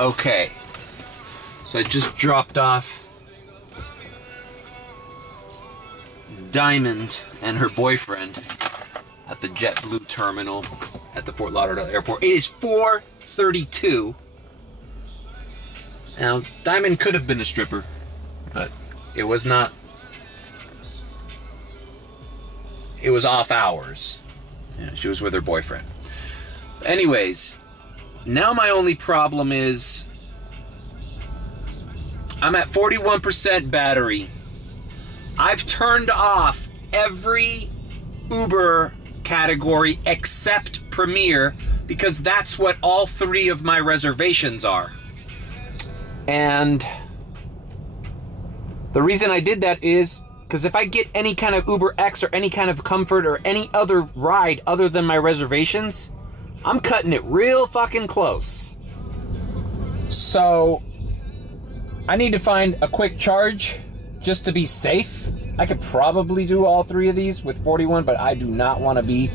Okay, so I just dropped off Diamond and her boyfriend at the JetBlue terminal at the Fort Lauderdale airport. It is 4:32. Now, Diamond could have been a stripper, but it was not. It was off hours. You know, she was with her boyfriend. Anyways, now my only problem is I'm at 41% battery. I've turned off every Uber category except Premier because that's what all 3 of my reservations are. And the reason I did that is because if I get any kind of Uber X or any kind of Comfort or any other ride other than my reservations, I'm cutting it real fucking close. So I need to find a quick charge just to be safe. I could probably do all 3 of these with 41, but I do not want to be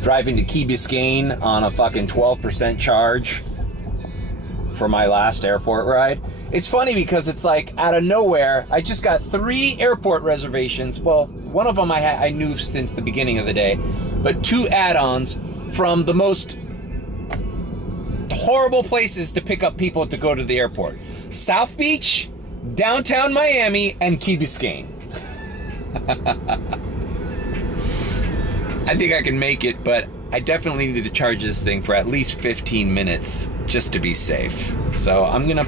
driving to Key Biscayne on a fucking 12% charge for my last airport ride. It's funny because it's like out of nowhere, I just got 3 airport reservations. Well, one of them I knew since the beginning of the day, but 2 add-ons from the most horrible places to pick up people to go to the airport. South Beach, downtown Miami, and Key Biscayne. I think I can make it, but I definitely need to charge this thing for at least 15 minutes just to be safe. So I'm gonna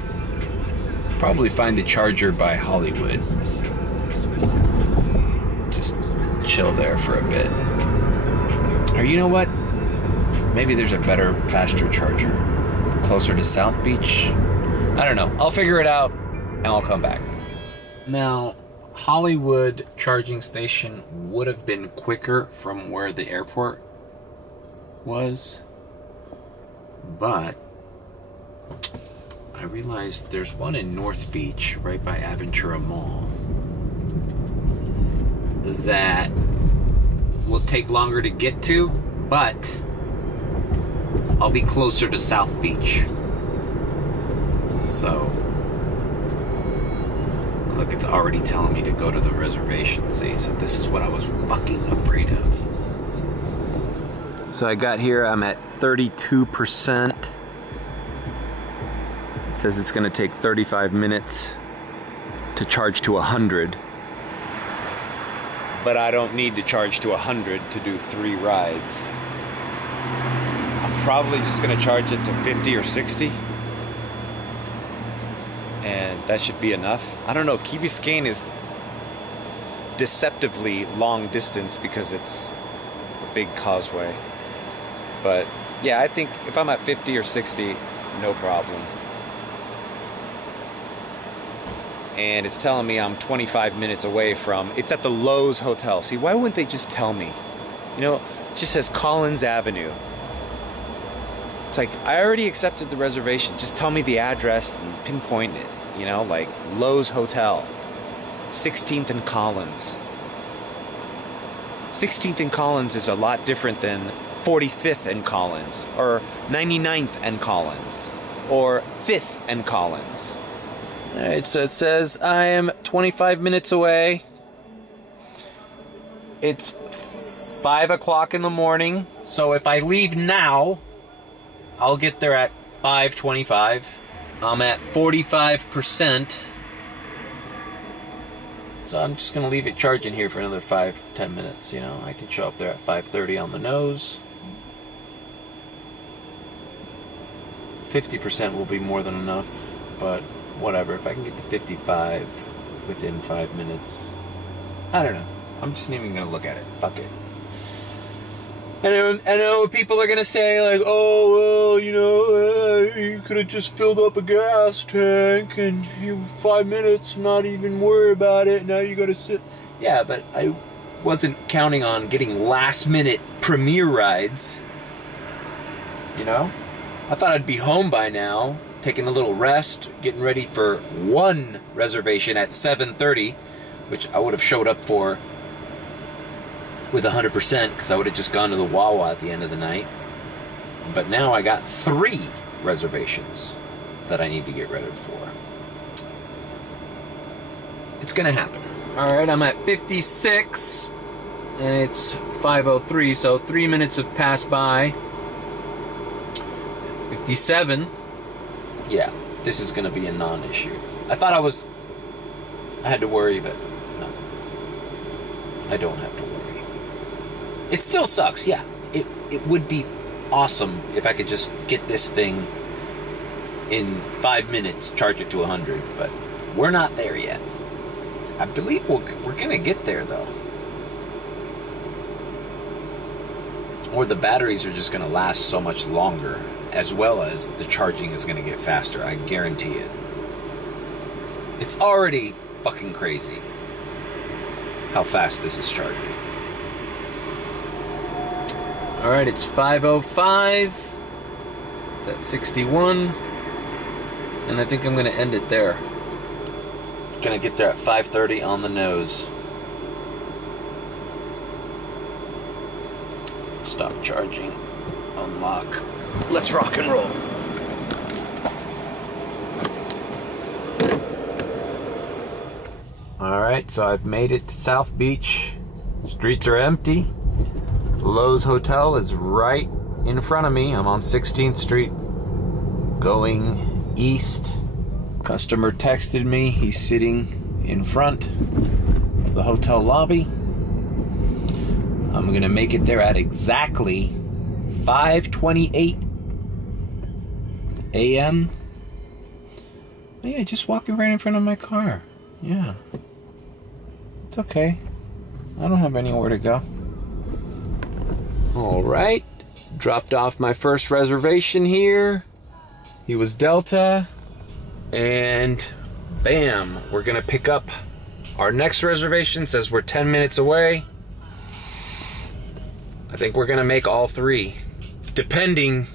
probably find a charger by Hollywood. Just chill there for a bit. Or you know what? Maybe there's a better, faster charger closer to South Beach. I don't know. I'll figure it out and I'll come back. Now, Hollywood charging station would have been quicker from where the airport was, but I realized there's one in North Beach right by Aventura Mall that will take longer to get to, but I'll be closer to South Beach. So look, it's already telling me to go to the reservation, see? So this is what I was fucking afraid of. So I got here, I'm at 32%. It says it's gonna take 35 minutes to charge to 100. But I don't need to charge to 100 to do 3 rides. I'm probably just gonna charge it to 50 or 60. And that should be enough. I don't know, Key Biscayne is deceptively long distance because it's a big causeway. But yeah, I think if I'm at 50 or 60, no problem. And it's telling me I'm 25 minutes away from, it's at the Lowe's Hotel. See, why wouldn't they just tell me? You know, it just says Collins Avenue. It's like, I already accepted the reservation. Just tell me the address and pinpoint it. You know, like Lowe's Hotel, 16th and Collins. 16th and Collins is a lot different than 45th and Collins, or 99th and Collins, or 5th and Collins. Alright, so it says I am 25 minutes away. It's 5 o'clock in the morning, so if I leave now, I'll get there at 5:25. I'm at 45%. So I'm just gonna leave it charging here for another 5-10 minutes, you know. I can show up there at 5:30 on the nose. 50% will be more than enough, but whatever. If I can get to 55 within 5 minutes, I don't know. I'm just not even gonna look at it. Fuck it. I know people are gonna say like, oh well, you know, you could have just filled up a gas tank and 5 minutes, not even worry about it. Now you gotta sit. Yeah, but I wasn't counting on getting last minute Premier rides. You know, I thought I'd be home by now, taking a little rest, getting ready for one reservation at 7:30, which I would have showed up for with 100% because I would have just gone to the Wawa at the end of the night. But now I got 3 reservations. that I need to get ready for. It's gonna happen. Alright, I'm at 56, and it's 5:03, so 3 minutes have passed by. 57. Yeah, this is gonna be a non-issue. I thought I had to worry, but no. I don't have to worry. It still sucks, yeah. It would be awesome if I could just get this thing in 5 minutes, charge it to 100, but we're not there yet. I believe we're gonna get there though. Or the batteries are just gonna last so much longer, as well as the charging is gonna get faster. I guarantee it. It's already fucking crazy how fast this is charging. Alright, it's 5:05. It's at 61. And I think I'm gonna end it there. Gonna get there at 5:30 on the nose. Stop charging. Unlock. Let's rock and roll. Alright, so I've made it to South Beach. Streets are empty. Lowe's Hotel is right in front of me. I'm on 16th Street going east. Customer texted me. He's sitting in front of the hotel lobby. I'm gonna make it there at exactly 5:28 a.m. Oh yeah, just walking right in front of my car. Yeah. It's okay. I don't have anywhere to go. Alright. Dropped off my first reservation here. He was Delta. And bam, we're gonna pick up our next reservation. Says we're 10 minutes away. I think we're gonna make all three. Depending,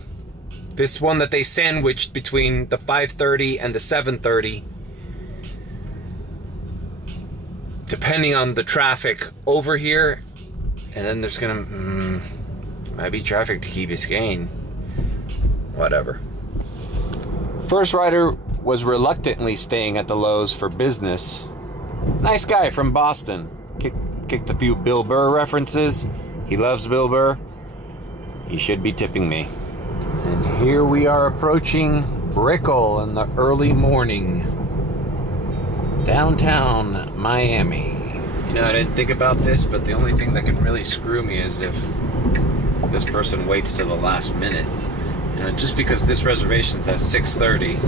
this one that they sandwiched between the 5:30 and the 7:30. Depending on the traffic over here. And then there's gonna, might be traffic to Key Biscayne. Whatever. First rider was reluctantly staying at the Lowe's for business. Nice guy from Boston. Kicked a few Bill Burr references. He loves Bill Burr. He should be tipping me. And here we are approaching Brickell in the early morning. Downtown Miami. You know, I didn't think about this, but the only thing that can really screw me is if this person waits till the last minute. You know, just because this reservation's at 6:30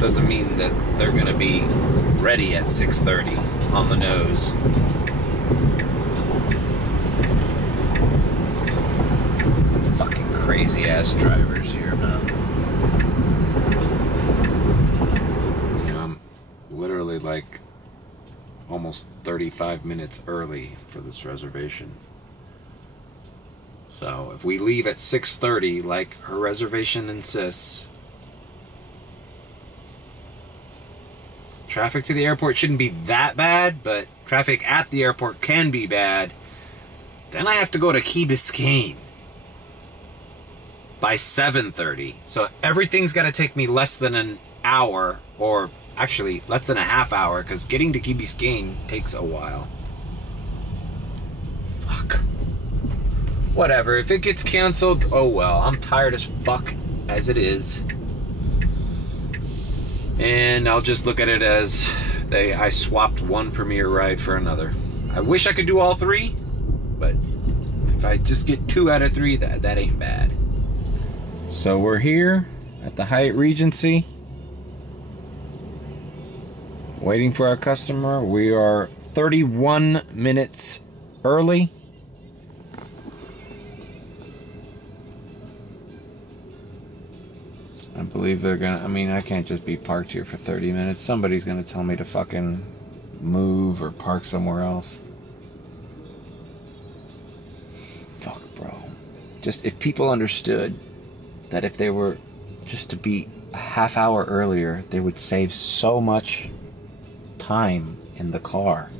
doesn't mean that they're gonna be ready at 6:30 on the nose. Fucking crazy ass drivers here, man. You know, I'm literally like almost 35 minutes early for this reservation. So if we leave at 6:30 like her reservation insists, traffic to the airport shouldn't be that bad, but traffic at the airport can be bad. Then I have to go to Key Biscayne by 7:30. So everything's got to take me less than an hour, or actually less than a half hour, because getting to Key Biscayne takes a while. Fuck. Whatever, if it gets canceled, oh well. I'm tired as fuck as it is. And I'll just look at it as I swapped one Premier ride for another. I wish I could do all three, but if I just get 2 out of 3, that ain't bad. So we're here at the Hyatt Regency, waiting for our customer. We are 31 minutes early. I believe they're gonna, I mean, I can't just be parked here for 30 minutes. Somebody's gonna tell me to fucking move or park somewhere else. Fuck, bro. Just, if people understood that if they were just to be a half hour earlier, they would save so much time in the car.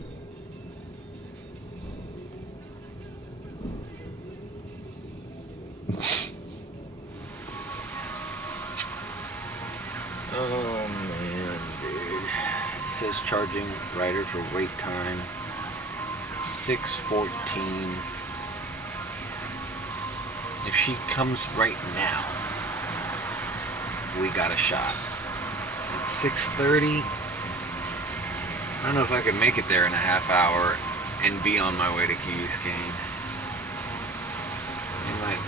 Oh man, dude. It says charging rider for wait time. 6:14. If she comes right now, we got a shot. It's 6:30. I don't know if I could make it there in a half hour and be on my way to Key Biscayne.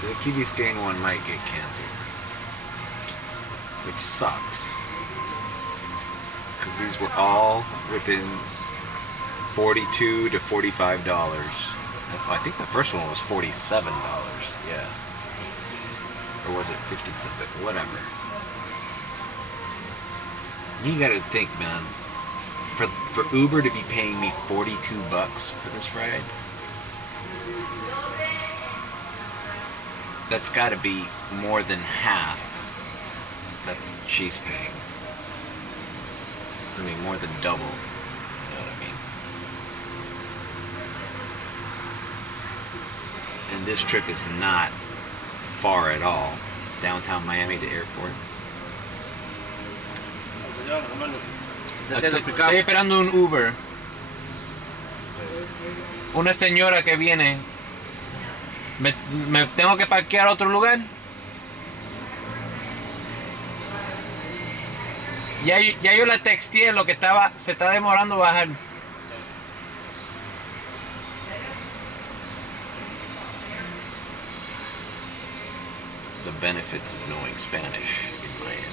The Key Biscayne one might get canceled, which sucks, because these were all within $42 to $45. I think the first one was $47. Yeah, or was it 50 something? Whatever. You gotta think, man. For Uber to be paying me $42 for this ride, that's got to be more than half that she's paying. I mean, more than double. You know what I mean? And this trip is not far at all. Downtown Miami to airport. Estoy esperando un Uber. Una señora que viene. ¿Me tengo que parquear a otro lugar? Ya yo le texteé lo que se está demorando bajar. The benefits of knowing Spanish in Miami.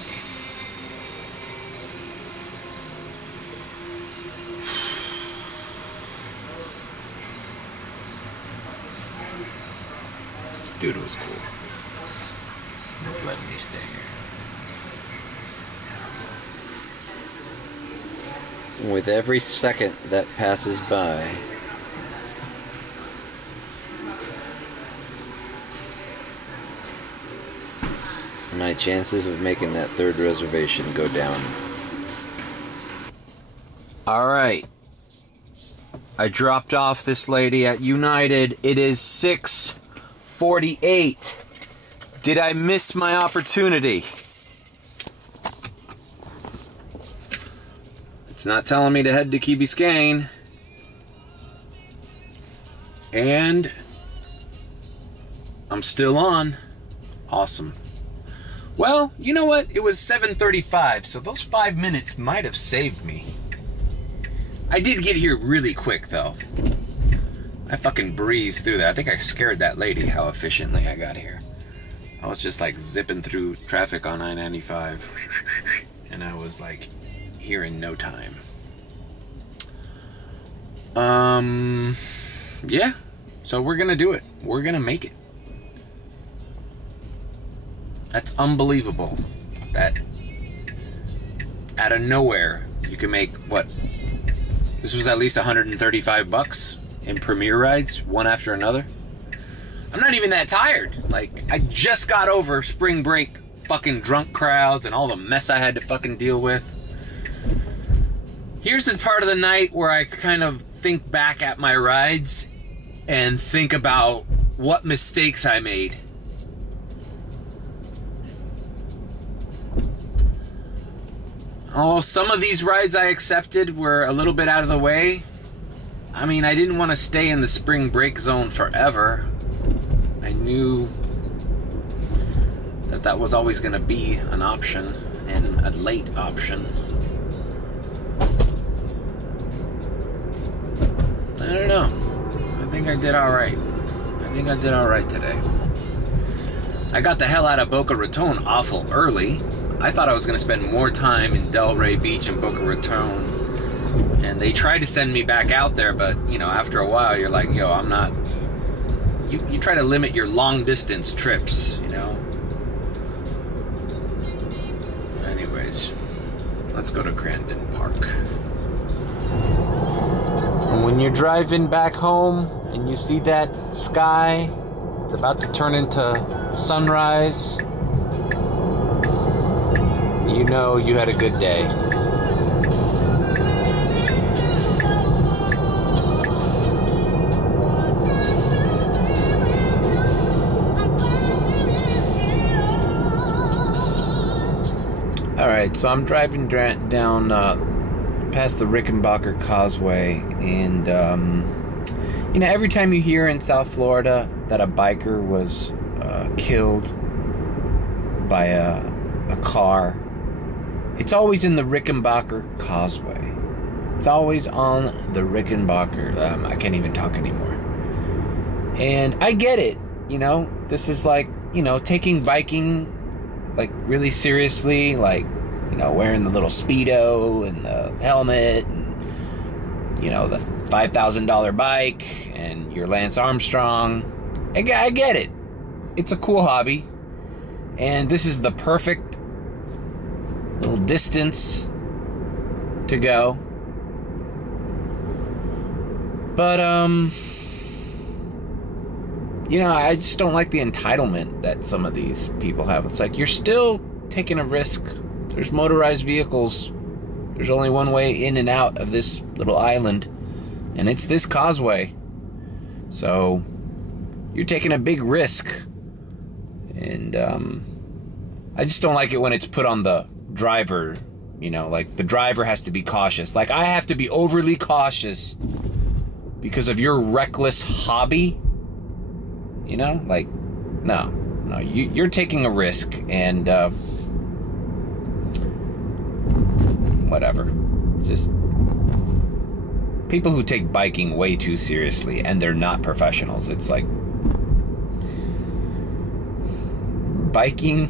Dude was cool. He was letting me stay here. With every second that passes by, my chances of making that third reservation go down. Alright. I dropped off this lady at United. It is 6:48. Did I miss my opportunity? It's not telling me to head to Key Biscayne. And I'm still on. Awesome. Well, you know what? It was 7:35, so those 5 minutes might have saved me. I did get here really quick, though. I fucking breezed through that. I think I scared that lady how efficiently I got here. I was just like zipping through traffic on I-95, and I was like here in no time. Yeah. So we're gonna do it. We're gonna make it. That's unbelievable. That out of nowhere you can make what? This was at least $135 in Premier rides, one after another. I'm not even that tired. Like, I just got over spring break fucking drunk crowds and all the mess I had to fucking deal with. Here's the part of the night where I kind of think back at my rides and think about what mistakes I made. Oh, some of these rides I accepted were a little bit out of the way. I mean, I didn't want to stay in the spring break zone forever. I knew that that was always going to be an option, and a late option. I don't know. I think I did alright. I think I did alright today. I got the hell out of Boca Raton awful early. I thought I was going to spend more time in Delray Beach and Boca Raton. And they tried to send me back out there, but, you know, after a while, you're like, yo, I'm not... You try to limit your long-distance trips, you know? Anyways, let's go to Crandon Park. And when you're driving back home and you see that sky, it's about to turn into sunrise, you know you had a good day. Alright, so I'm driving down past the Rickenbacker Causeway, and you know, every time you hear in South Florida that a biker was killed by a car, it's always in the Rickenbacker Causeway. It's always on the Rickenbacker. I can't even talk anymore. And I get it, you know, this is like, you know, taking biking like really seriously, like, you know, wearing the little Speedo and the helmet and, you know, the $5,000 bike and your Lance Armstrong. I get it. It's a cool hobby. And this is the perfect little distance to go. But, you know, I just don't like the entitlement that some of these people have. It's like, you're still taking a risk. There's motorized vehicles. There's only one way in and out of this little island, and it's this causeway. So, you're taking a big risk. And, I just don't like it when it's put on the driver. You know, like, the driver has to be cautious. Like, I have to be overly cautious because of your reckless hobby. You know, like, no, you're taking a risk, and whatever. Just people who take biking way too seriously, and they're not professionals. It's like biking,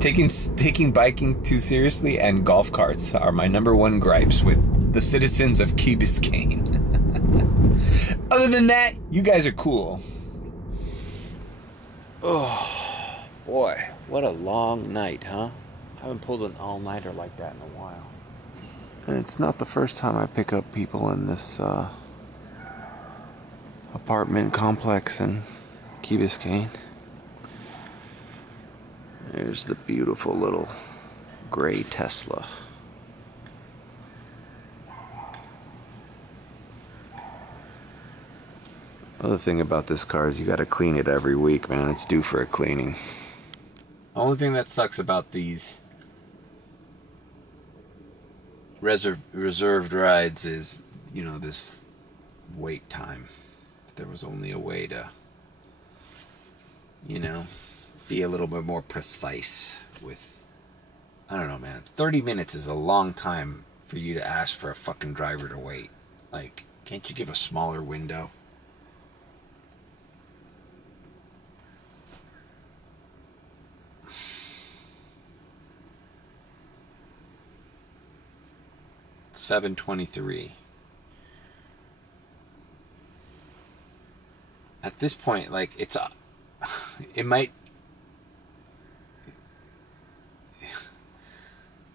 taking biking too seriously, and golf carts are my #1 gripes with the citizens of Key Biscayne. Other than that, you guys are cool. Oh, boy. What a long night, huh? I haven't pulled an all-nighter like that in a while. And it's not the first time I pick up people in this apartment complex in Key Biscayne. There's the beautiful little gray Tesla. Other thing about this car is you gotta clean it every week, man. It's due for a cleaning. Only thing that sucks about these reserved rides is, you know, this wait time. If there was only a way to, you know, be a little bit more precise with, I don't know, man. 30 minutes is a long time for you to ask for a fucking driver to wait. Like, can't you give a smaller window? $7.23. At this point, like, it might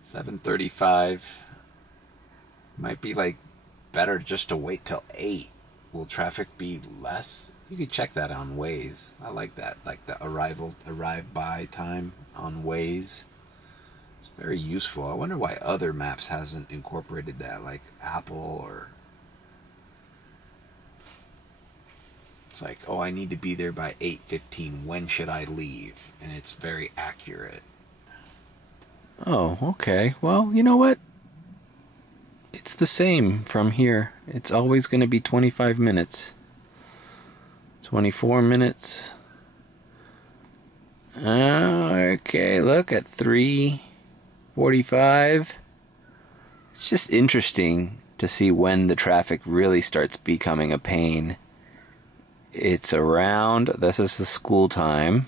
7:35 might be like better just to wait till 8. Will traffic be less? You could check that on Waze. I like that, like the arrive by time on Waze. It's very useful. I wonder why other maps hasn't incorporated that, like Apple, or it's like, oh, I need to be there by 8:15. When should I leave? And it's very accurate. Oh, okay. Well, you know what? It's the same from here. It's always going to be 25 minutes. 24 minutes. Okay, look at 3:45. It's just interesting to see when the traffic really starts becoming a pain. It's around, this is the school time.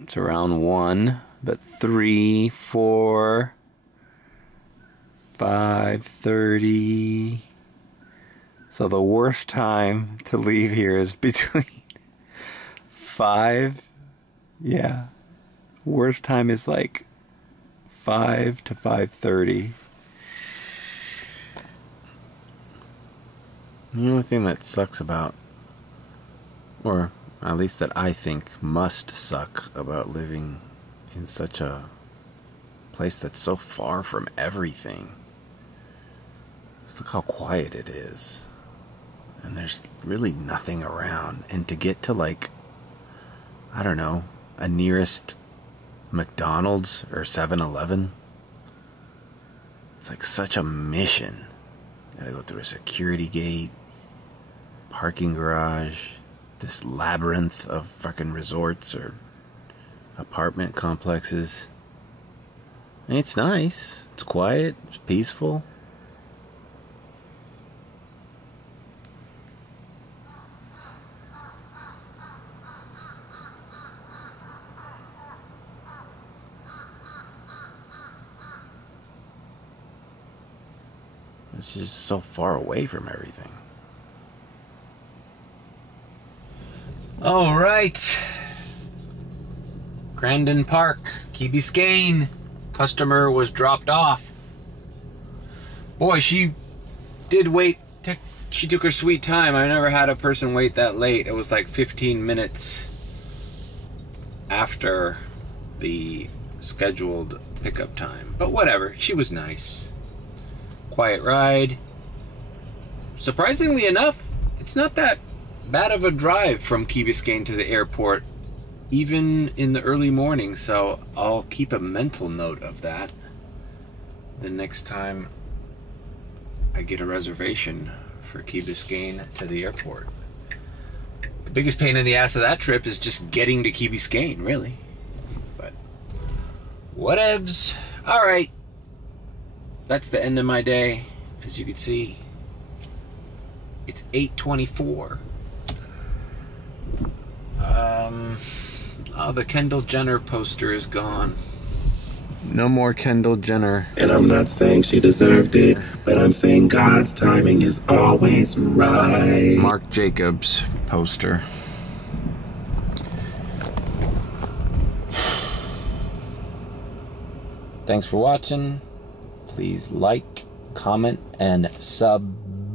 It's around 1, but 3, 4, 5:30. So the worst time to leave here is between 5, yeah. Worst time is like 5 to 5:30. The only thing that sucks about, or at least that I think must suck about living in such a place that's so far from everything. Just look how quiet it is. And there's really nothing around. And to get to, like, I don't know, a nearest McDonald's or 7-Eleven. It's like such a mission. Gotta go through a security gate, parking garage, this labyrinth of fucking resorts or apartment complexes. And it's nice. It's quiet. It's peaceful. It's just so far away from everything. All right. Grandin Park, Key Biscayne. Customer was dropped off. Boy, she did wait. She took her sweet time. I never had a person wait that late. It was like 15 minutes after the scheduled pickup time. But whatever, she was nice. Quiet ride. Surprisingly enough, it's not that bad of a drive from Key Biscayne to the airport, even in the early morning, so I'll keep a mental note of that the next time I get a reservation for Key Biscayne to the airport. The biggest pain in the ass of that trip is just getting to Key Biscayne, really. But whatevs. Alright. That's the end of my day. As you can see, it's 8:24. Oh, the Kendall Jenner poster is gone. No more Kendall Jenner. And I'm not saying she deserved it, but I'm saying God's timing is always right. Marc Jacobs poster. Thanks for watching. Please like, comment, and subscribe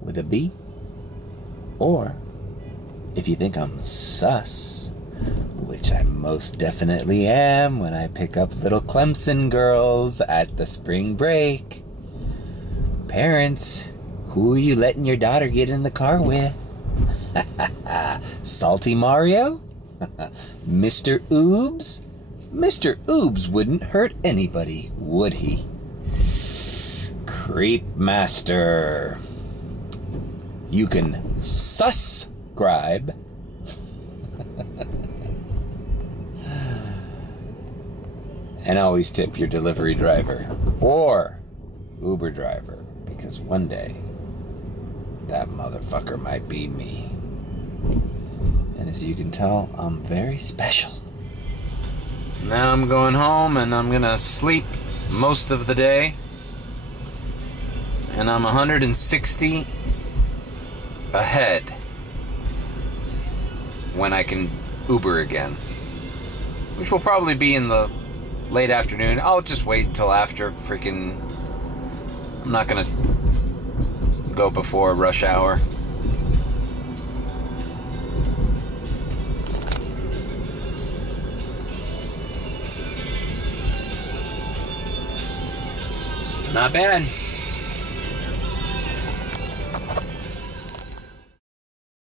with a B. Or, if you think I'm sus, which I most definitely am when I pick up little Clemson girls at the spring break. Parents, who are you letting your daughter get in the car with? Salty Mario? Mr. Oobs? Mr. Oobs wouldn't hurt anybody, would he? Creep Master. You can subscribe. And always tip your delivery driver or Uber driver, because one day that motherfucker might be me. And as you can tell, I'm very special. Now I'm going home and I'm gonna sleep most of the day. And I'm 160 ahead when I can Uber again, which will probably be in the late afternoon. I'll just wait until after freaking... I'm not gonna go before rush hour. Not bad.